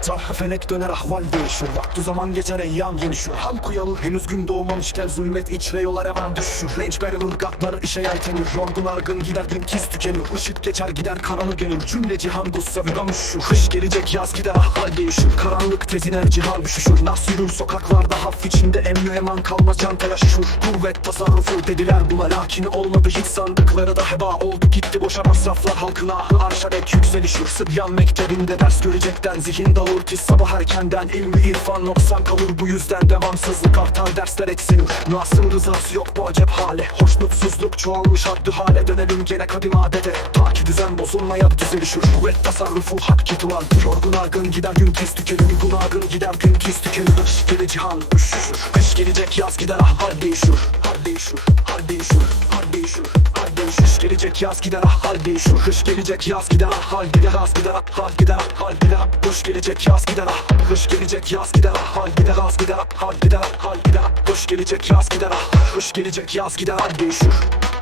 uzakta Felek döner ahval değişir. Vakti zaman geçer eyyam genişir Halk uyanır henüz gün doğmamışken Zulmet içre yola revan düşür. Renç verir ırgatları işe yeltenir. Yorgun argın gider gün kiz tükenir. Işık geçer gider karanlık gelir. Cümle cihan gussa bir üşür Kış gelecek yaz gider ahval değişir. Karanlık teziner cihan üşüşür Nas yürür sokaklarda haf içinde Emni eman kalmaz can telaşışır Kuvvet tasarrufu dediler buna Lakin olmadı. Hiç sandıkları da heba oldu. Gitti boşa masraflar halkın ahı arşa dek yükselişir. Sıbyan mektebinde ders görecekten Zihin dağılır ki sabah erkenden ilmi irfan noksan kalır. Bu yüzden devamsızlık artar dersler eksilir Nasın rızası yok bu acep hale Hoşnutsuzluk çoğalmış haddi hale Dönelim. Gene kadim adete. Ta ki düzen bozulmaya düzelişir Kuvvet tasarrufu hak kituan Yorgun argın gider gün tez tükenir. Uygun argın gider gün tez tükenir. Gelir cihan üşüşür Kış gelecek yaz gider ah hal değişir. Hal değişir Hal değişir Hal değişir Hal değişir gelecek yaz gider ah hal değişir Kış gelecek yaz gider ah hal gider az gider ah hal gider ah hal gider ah Kış gelecek yaz gider ah Kış gelecek yaz gider ah hal gider az gider ah hal gider ah hal gider ah Kış gelecek yaz gider ah Kış gelecek yaz gider hal değişir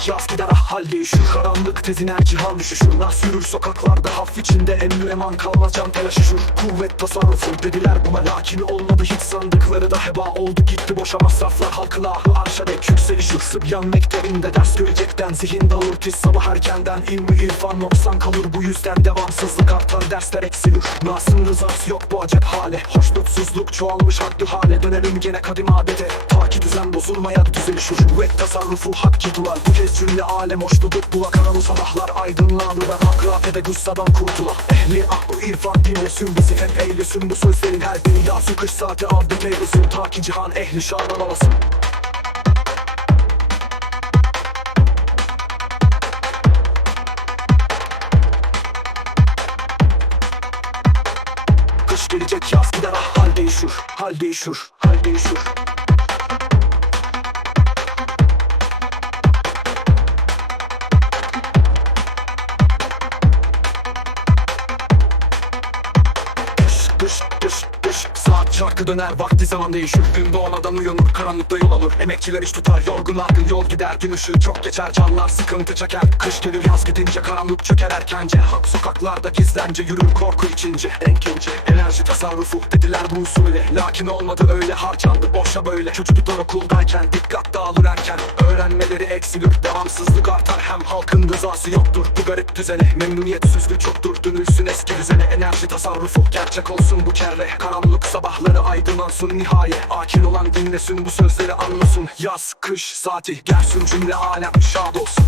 Gelecek yaz gider ah hal değişir Karanlık teziner cihan üşüşür Nas yürür sokaklarda haf içinde Emri eman kalmaz can telaşışır Kuvvet tasarrufu dediler buna Lakin olmadı hiç. Sandıkları da heba oldu Gitti boşa masraflar. Halkın ahı arşa dek yükselişir Sıbyan mektebinde ders görecekten Zihin dağılır ki sabah erkenden ilmi irfan noksan kalır. Bu yüzden devamsızlık artar dersler eksilir. Nasın rızası yok bu acep hale. Hoşnutsuzluk çoğalmış haddi hale. Dönelim gene kadim adete Ta ki düzen bozulmaya düzelişir. Kuvvet tasarrufu hak kidular Bu kez cümle alem hoşnuduk bula Karanlı sabahlar aydınlanır Ben hak rafede gussadan kurtula Ehli aklı irfan dinlesin bizi hep eylesin. Bu sözlerin her biri yazı kış saati aldı meylesin Ta ki cihan ehli şadan olasın. Kış gelecek yaz gider. Ah hal değişir Hal değişir Hal değişir Dış dış dış Saat çarkı döner vakti zaman değişir. Gün doğmadan uyanır karanlıkta yol alır. Emekçiler iş tutar yorgun argın yol gider. Gün ışığı çok geçer canlar sıkıntı çeker. Kış gelir yaz gidince karanlık çöker erkence. Halk sokaklarda gizlence yürür korku içince. Enkince enerji tasarrufu dediler bu usulü Lakin olmadı öyle harcandı boşa böyle. Çocukluklar okuldayken dikkat dağılır erken. Öğrenmeleri eksilir devamsızlık artar. Hem halkın rızası yoktur bu garip düzene. Memnuniyetsizlik çoktur dönülsün eski düzene. Enerji tasarrufu gerçek olsun bu kere Karanlık sabahları aydınlansın nihayet. Akil olan dinlesin bu sözleri anlasın. Yaz kış saati gelsin cümle alem şad olsun.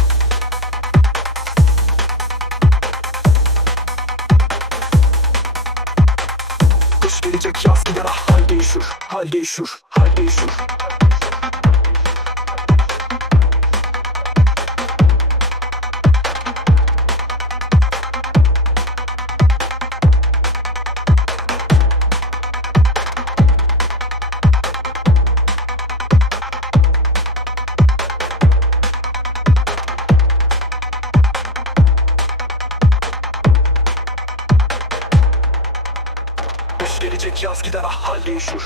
Kış gelecek yaz gider ah hal değişir Hal değişir Hal değişir gelecek yaz gider ah hal değişir